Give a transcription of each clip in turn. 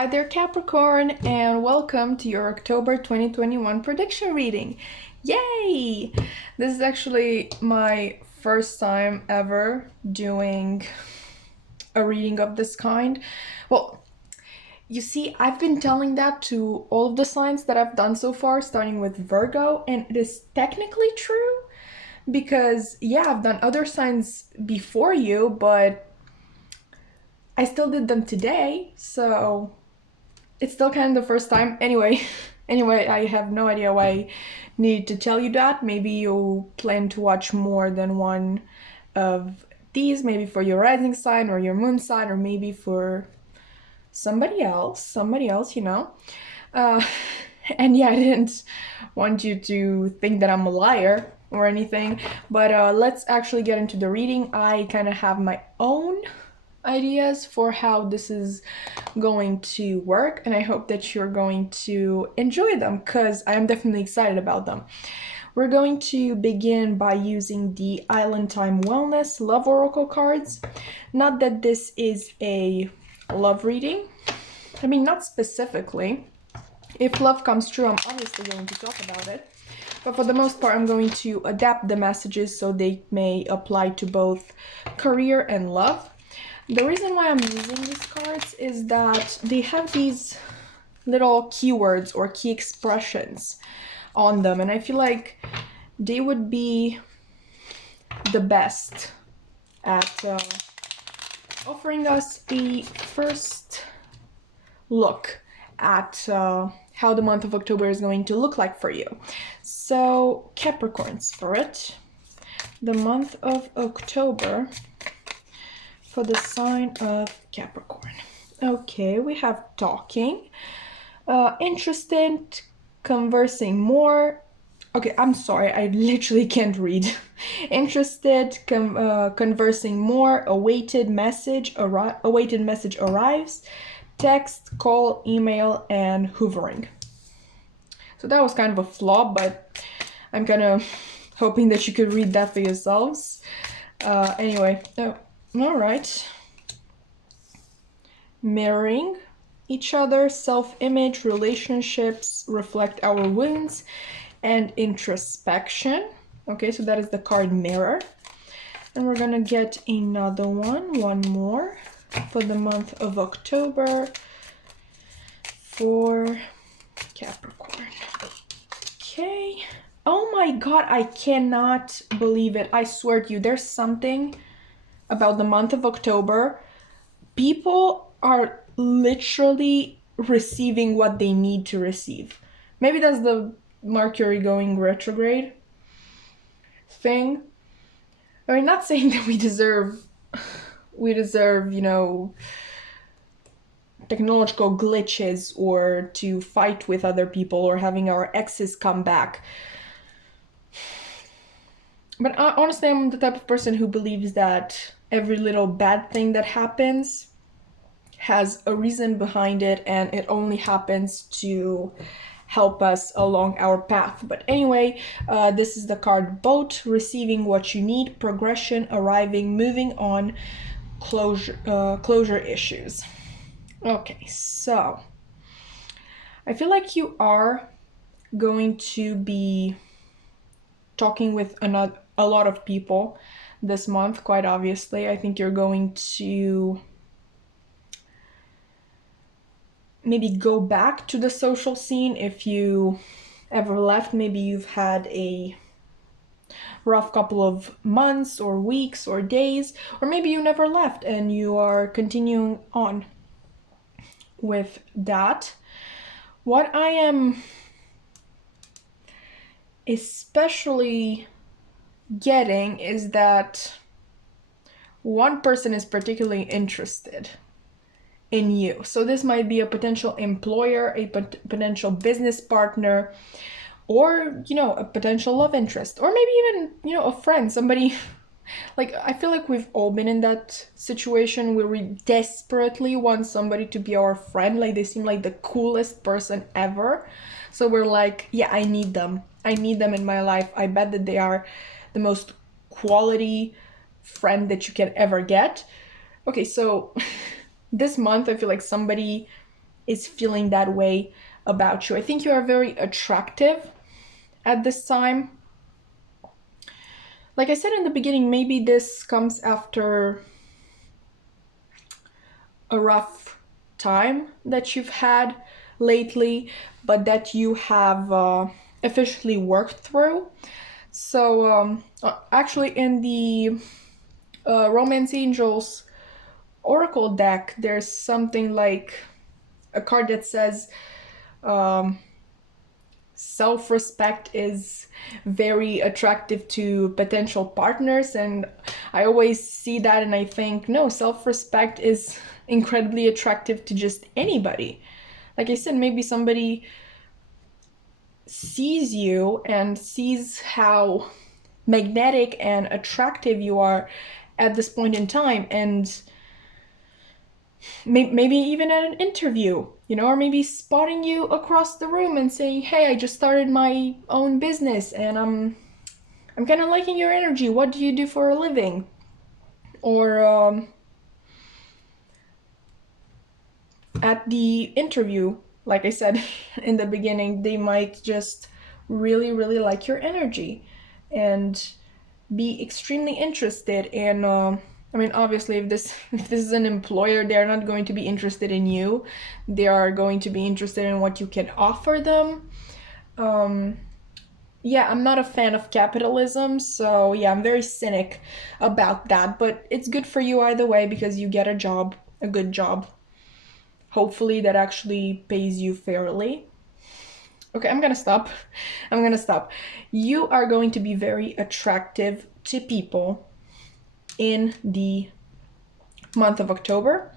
Hi there, Capricorn, and welcome to your October 2021 prediction reading. Yay! This is actually my first time ever doing a reading of this kind. Well, you see, I've been telling that to all of the signs that I've done so far, starting with Virgo, and it is technically true because, yeah, I've done other signs before you, but I still did them today, so it's still kind of the first time. Anyway, I have no idea why I need to tell you that. Maybe you plan to watch more than one of these, maybe for your rising sign or your moon sign, or maybe for somebody else, you know. Uh, and yeah, I didn't want you to think that I'm a liar or anything, but let's actually get into the reading. I kind of have my own ideas for how this is going to work, and I hope that you're going to enjoy them because I am definitely excited about them. We're going to begin by using the Island Time Wellness Love Oracle cards. Not that this is a love reading. I mean, not specifically. If love comes true, I'm obviously going to talk about it. But for the most part, I'm going to adapt the messages so they may apply to both career and love. The reason why I'm using these cards is that they have these little keywords or key expressions on them, and I feel like they would be the best at offering us a first look at how the month of October is going to look like for you. So, Capricorn Spirit, the month of October for the sign of Capricorn. Okay, we have talking, interested, conversing more. Okay, I'm sorry, I literally can't read. Interested, conversing more, awaited message arrives, text, call, email, and hoovering. So that was kind of a flop, but I'm kind of hoping that you could read that for yourselves. Anyway, all right. Mirroring each other, self-image, relationships reflect our wounds, and introspection. Okay, so that is the card Mirror. And we're gonna get another one more for the month of October for Capricorn. Okay. Oh my god, I cannot believe it. I swear to you, there's something about the month of October. People are literally receiving what they need to receive. Maybe that's the Mercury going retrograde thing. I mean, not saying that we deserve, you know, technological glitches or to fight with other people or having our exes come back. But honestly, I'm the type of person who believes that every little bad thing that happens has a reason behind it, and it only happens to help us along our path. But anyway, this is the card Boat, receiving what you need, progression, arriving, moving on, closure issues. Okay, so I feel like you are going to be talking with a lot of people this month, quite obviously. I think you're going to maybe go back to the social scene if you ever left. Maybe you've had a rough couple of months or weeks or days, or maybe you never left and you are continuing on with that. What I am especially getting is that one person is particularly interested in you. So this might be a potential employer, a potential business partner, or, you know, a potential love interest, or maybe even, you know, a friend, somebody. Like, I feel like we've all been in that situation where we desperately want somebody to be our friend. Like, they seem like the coolest person ever. So we're like, yeah, I need them. I need them in my life. I bet that they are the most quality friend that you can ever get. Okay, so this month I feel like somebody is feeling that way about you. I think you are very attractive at this time. Like I said in the beginning, maybe this comes after a rough time that you've had lately, but that you have officially worked through. So actually in the Romance Angels Oracle deck, there's something like a card that says self-respect is very attractive to potential partners, and I always see that and I think, no, self-respect is incredibly attractive to just anybody. Like I said, maybe somebody sees you and sees how magnetic and attractive you are at this point in time, and maybe even at an interview, you know, or maybe spotting you across the room and saying, hey, I just started my own business and I'm kind of liking your energy. What do you do for a living? Or at the interview, like I said in the beginning, they might just really, really like your energy and be extremely interested in I mean, obviously, if this is an employer, they're not going to be interested in you. They are going to be interested in what you can offer them. Yeah, I'm not a fan of capitalism, so yeah, I'm very cynic about that. But it's good for you either way because you get a job, a good job. Hopefully, that actually pays you fairly. Okay, I'm gonna stop. I'm gonna stop. You are going to be very attractive to people in the month of October.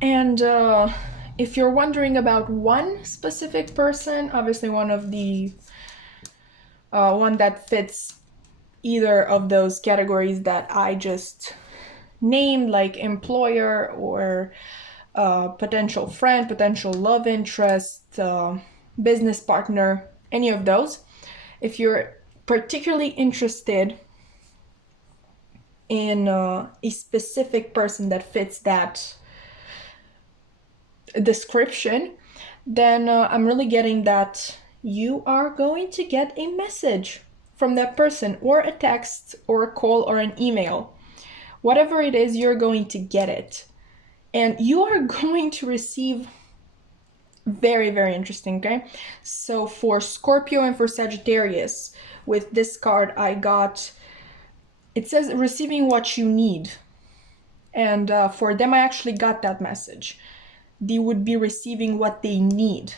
And if you're wondering about one specific person, obviously one of the one that fits either of those categories that I just named, like employer or potential friend, potential love interest, business partner, any of those. If you're particularly interested in a specific person that fits that description, then I'm really getting that you are going to get a message from that person, or a text, or a call, or an email. Whatever it is, you're going to get it. And you are going to receive very, very interesting, okay? So for Scorpio and for Sagittarius, with this card, I got, it says receiving what you need. And for them, I actually got that message. They would be receiving what they need.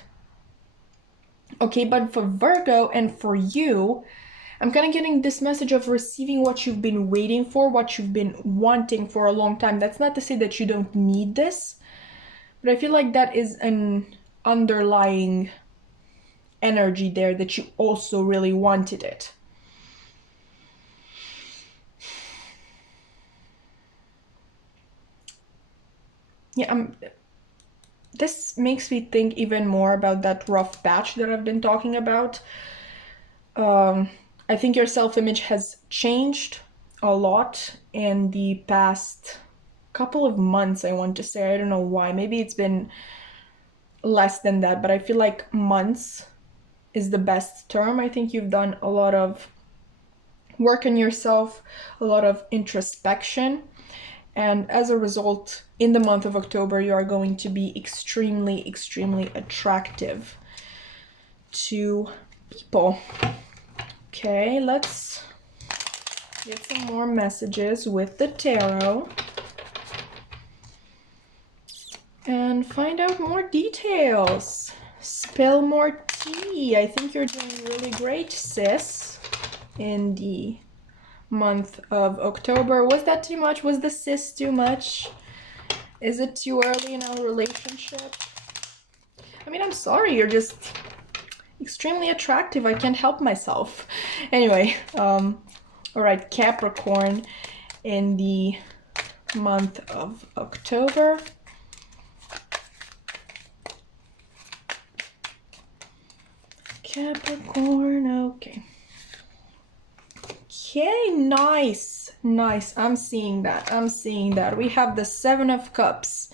Okay, but for Virgo and for you, I'm kind of getting this message of receiving what you've been waiting for, what you've been wanting for a long time. That's not to say that you don't need this, but I feel like that is an underlying energy there, that you also really wanted it. Yeah, this makes me think even more about that rough patch that I've been talking about. I think your self-image has changed a lot in the past couple of months, I want to say. I don't know why. Maybe it's been less than that, but I feel like months is the best term. I think you've done a lot of work on yourself, a lot of introspection. And as a result, in the month of October, you are going to be extremely, extremely attractive to people. Okay, let's get some more messages with the tarot and find out more details. Spill more tea. I think you're doing really great, sis, in the month of October. Was that too much? Was the sis too much? Is it too early in our relationship? I mean, I'm sorry, you're just extremely attractive. I can't help myself. Anyway, all right, Capricorn in the month of October. Capricorn, okay. Okay, nice, nice. I'm seeing that. We have the Seven of Cups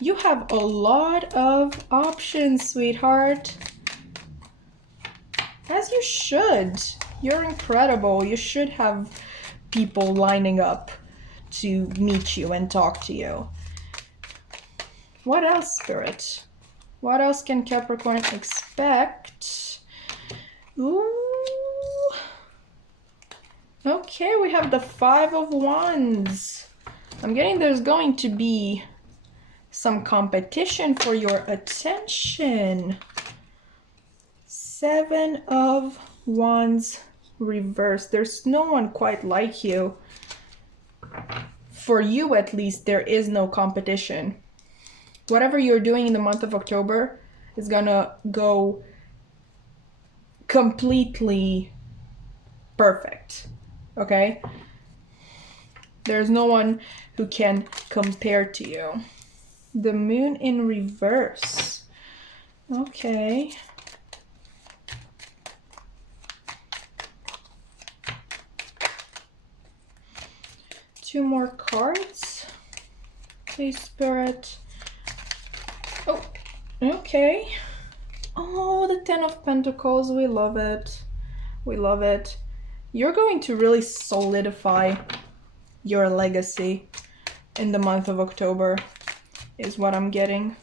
You have a lot of options, sweetheart. As you should. You're incredible. You should have people lining up to meet you and talk to you. What else, Spirit? What else can Capricorn expect? Ooh. Okay, we have the Five of Wands. I'm getting there's going to be some competition for your attention. Seven of Wands reversed. There's no one quite like you. For you, at least, there is no competition. Whatever you're doing in the month of October is gonna go completely perfect, okay? There's no one who can compare to you. The Moon in reverse. Okay. Two more cards, please, Spirit. Oh, okay. Oh, the Ten of Pentacles. We love it. We love it. You're going to really solidify your legacy in the month of October, is what I'm getting.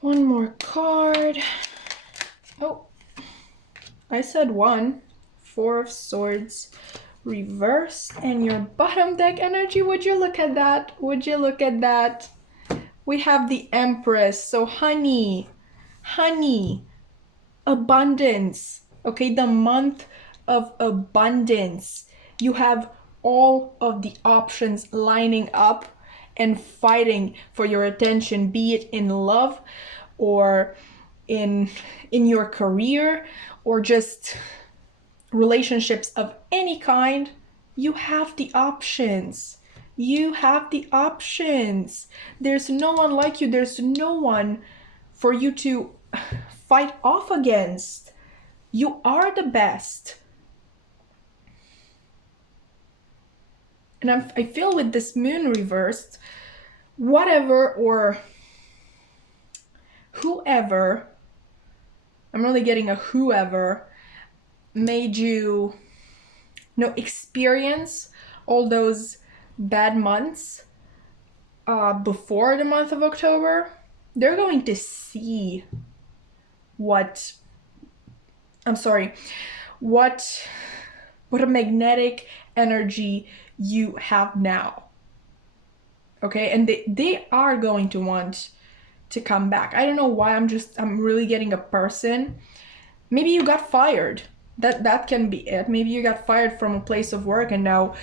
One more card. Oh, I said one. Four of Swords reversed, and your bottom deck energy. Would you look at that? Would you look at that? We have the Empress. So honey, abundance. Okay, the month of abundance. You have all of the options lining up and fighting for your attention, be it in love or in your career or just relationships of any kind. You have the options. You have the options. There's no one like you. There's no one for you to fight off against. You are the best. And I feel with this Moon reversed, whatever or whoever, I'm really getting a whoever, made you experience all those bad months before the month of October, they're going to see what a magnetic energy you have now. Okay, and they are going to want to come back. I don't know why, I'm really getting a person. Maybe you got fired. That can be it. Maybe you got fired from a place of work, and now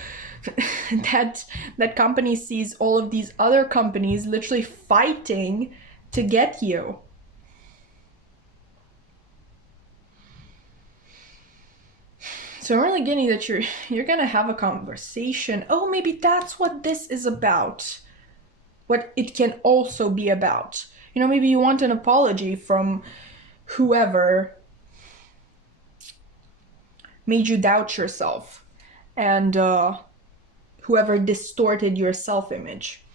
that company sees all of these other companies literally fighting to get you. So I'm really getting that you're gonna have a conversation. Oh, maybe that's what this is about. What it can also be about. Maybe you want an apology from whoever made you doubt yourself and whoever distorted your self-image.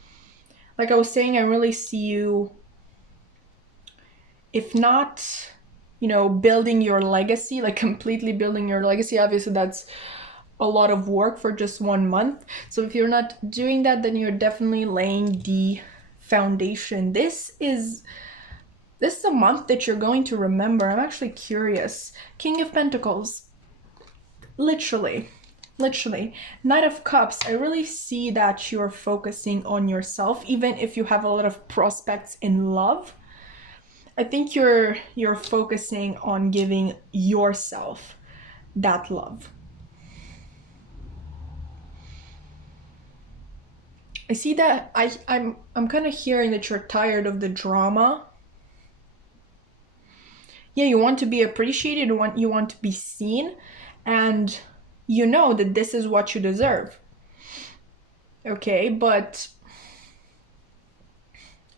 Like I was saying, I really see you, if not, building your legacy, like completely building your legacy. Obviously, that's a lot of work for just 1 month. So if you're not doing that, then you're definitely laying the foundation. This is a month that you're going to remember. I'm actually curious. King of Pentacles. Literally. Knight of Cups. I really see that you're focusing on yourself, even if you have a lot of prospects in love. I think you're focusing on giving yourself that love. I see that I'm kind of hearing that you're tired of the drama. Yeah, you want to be appreciated, you want to be seen, and you know that this is what you deserve. Okay, but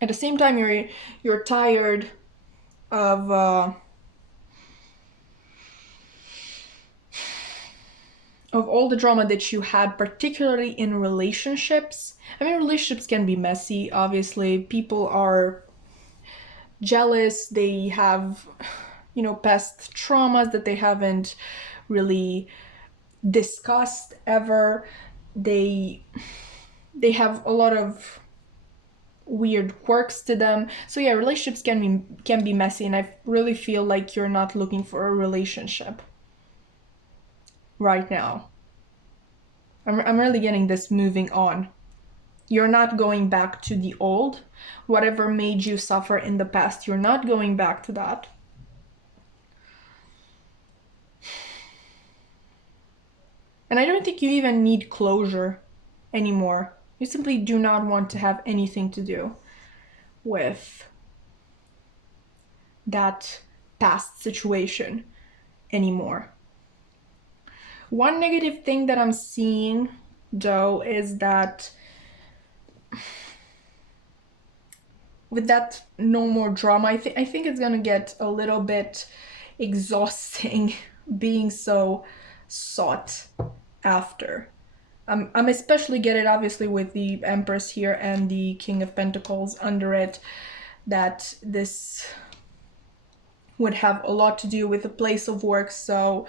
at the same time you're tired of of all the drama that you had, particularly in relationships. I mean, relationships can be messy, obviously. People are jealous, they have, you know, past traumas that they haven't really discussed ever. They have a lot of weird quirks to them. So yeah, relationships can be messy, and I really feel like you're not looking for a relationship right now. I'm really getting this moving on. You're not going back to the old. Whatever made you suffer in the past, you're not going back to that. And I don't think you even need closure anymore. You simply do not want to have anything to do with that past situation anymore. One negative thing that I'm seeing, though, is that with that no more drama, I think it's gonna get a little bit exhausting being so sought after. I'm especially get it obviously with the Empress here and the King of Pentacles under it, that this would have a lot to do with the place of work. So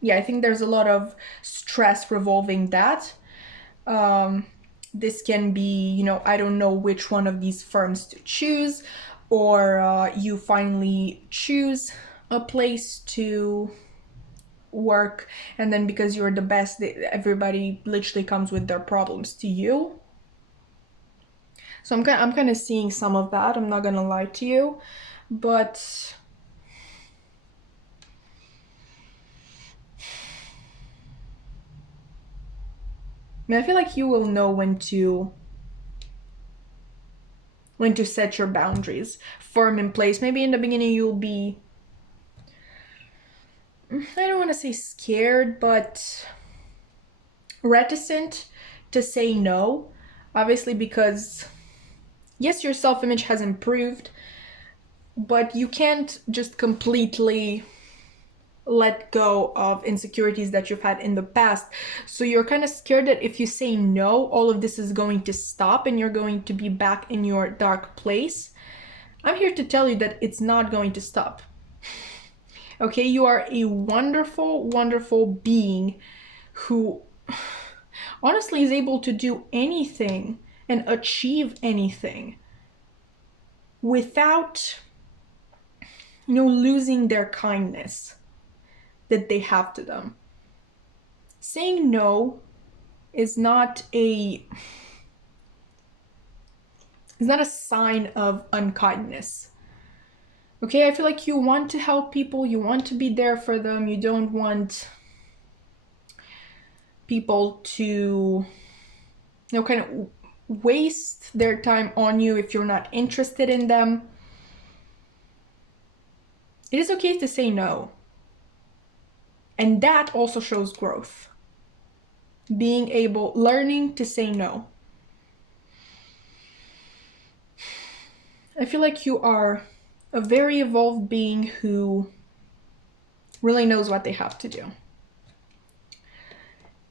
yeah, I think there's a lot of stress revolving that. This can be, you know, I don't know which one of these firms to choose, or you finally choose a place to work, and then because you're the best, everybody literally comes with their problems to you. So I'm kind of seeing some of that, I'm not gonna lie to you, but I mean, I feel like you will know when to set your boundaries firm in place. Maybe in the beginning you'll be, I don't want to say scared, but reticent to say no. Obviously, because yes, your self-image has improved, but you can't just completely let go of insecurities that you've had in the past. So you're kind of scared that if you say no, all of this is going to stop and you're going to be back in your dark place. I'm here to tell you that it's not going to stop. Okay, you are a wonderful, wonderful being who honestly is able to do anything and achieve anything without, you know, losing their kindness that they have to them. Saying no is not a sign of unkindness. Okay, I feel like you want to help people, you want to be there for them, you don't want people to, you know, kind of waste their time on you if you're not interested in them. It is okay to say no. And that also shows growth. Learning to say no. I feel like you are a very evolved being who really knows what they have to do.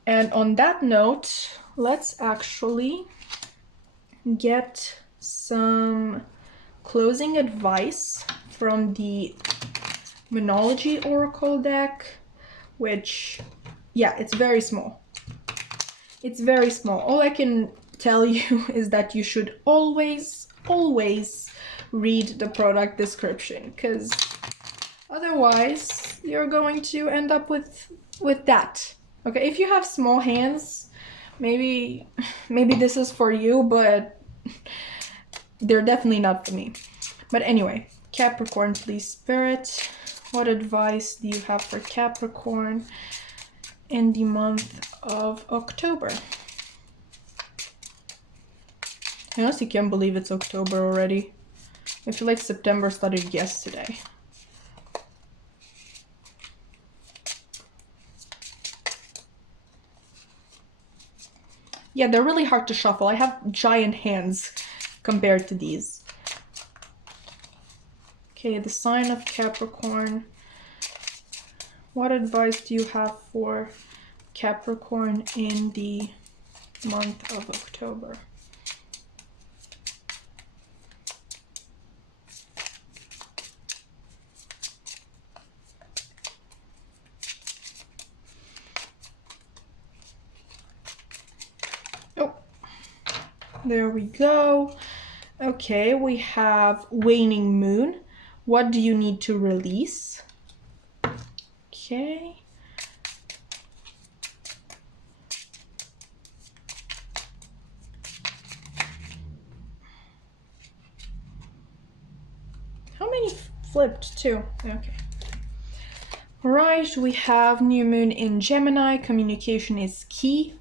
And on that note, let's actually get some closing advice from the Moonology Oracle deck, which, yeah, it's very small. It's very small. All I can tell you is that you should always read the product description, because otherwise you're going to end up with that. Okay, if you have small hands, maybe this is for you, but they're definitely not for me. But anyway, Capricorn, please, Spirit, what advice do you have for Capricorn in the month of October? I honestly can't believe it's October already. I feel like September started yesterday. Yeah, they're really hard to shuffle. I have giant hands compared to these. Okay, the sign of Capricorn. What advice do you have for Capricorn in the month of October? Oh, there we go. Okay, we have waning moon. What do you need to release? Okay. How many flipped too? Okay. Right, we have new moon in Gemini. Communication is key.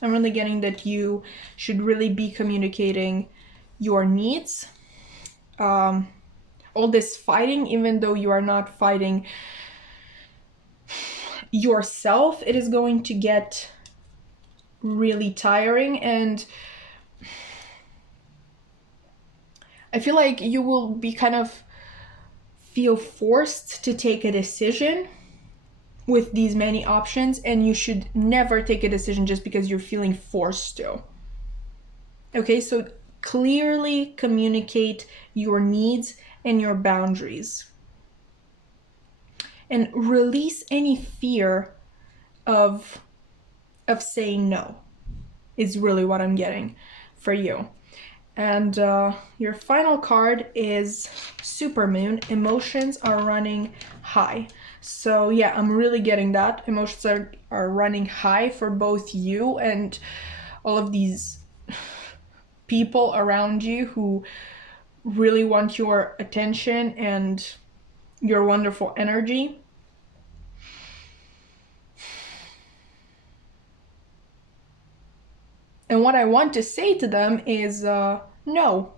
I'm really getting that you should really be communicating your needs. All this fighting, even though you are not fighting yourself, it is going to get really tiring, and I feel like you will be kind of feel forced to take a decision with these many options, and you should never take a decision just because you're feeling forced to. Okay, so clearly communicate your needs and your boundaries. And release any fear of saying no is really what I'm getting for you. And your final card is Supermoon. Emotions are running high. So yeah, I'm really getting that. Emotions are running high for both you and all of these people around you who really want your attention and your wonderful energy. And what I want to say to them is no.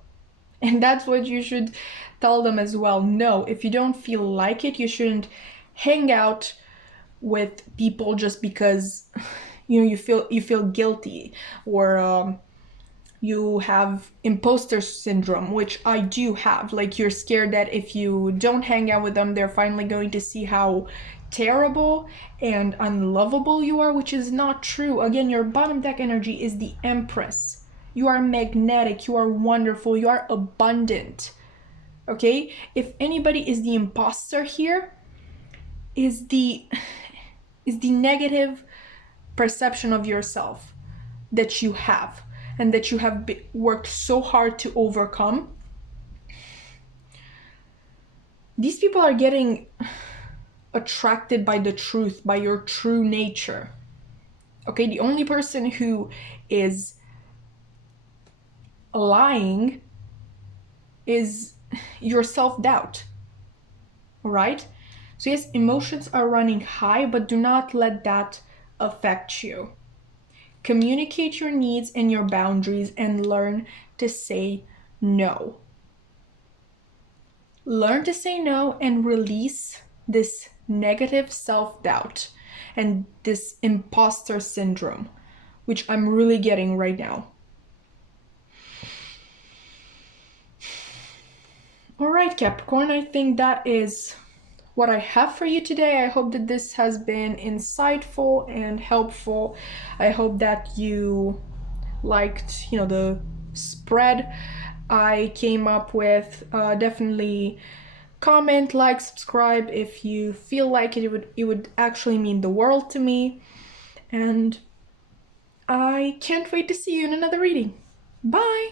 And that's what you should tell them as well. No, if you don't feel like it, you shouldn't hang out with people just because you feel guilty, or you have imposter syndrome, which I do have. Like, you're scared that if you don't hang out with them, they're finally going to see how terrible and unlovable you are, which is not true. Again, your bottom deck energy is the Empress. You are magnetic, you are wonderful, you are abundant. Okay? If anybody is the imposter here, is the negative perception of yourself that you have, and that you have worked so hard to overcome. These people are getting attracted by the truth, by your true nature. Okay, the only person who is lying is your self-doubt. All right? So yes, emotions are running high, but do not let that affect you. Communicate your needs and your boundaries and learn to say no. Learn to say no and release this negative self-doubt and this imposter syndrome, which I'm really getting right now. All right, Capricorn, I think that is what I have for you today. I hope that this has been insightful and helpful. I hope that you liked, the spread I came up with. Definitely comment, like, subscribe if you feel like it. It would actually mean the world to me. And I can't wait to see you in another reading. Bye!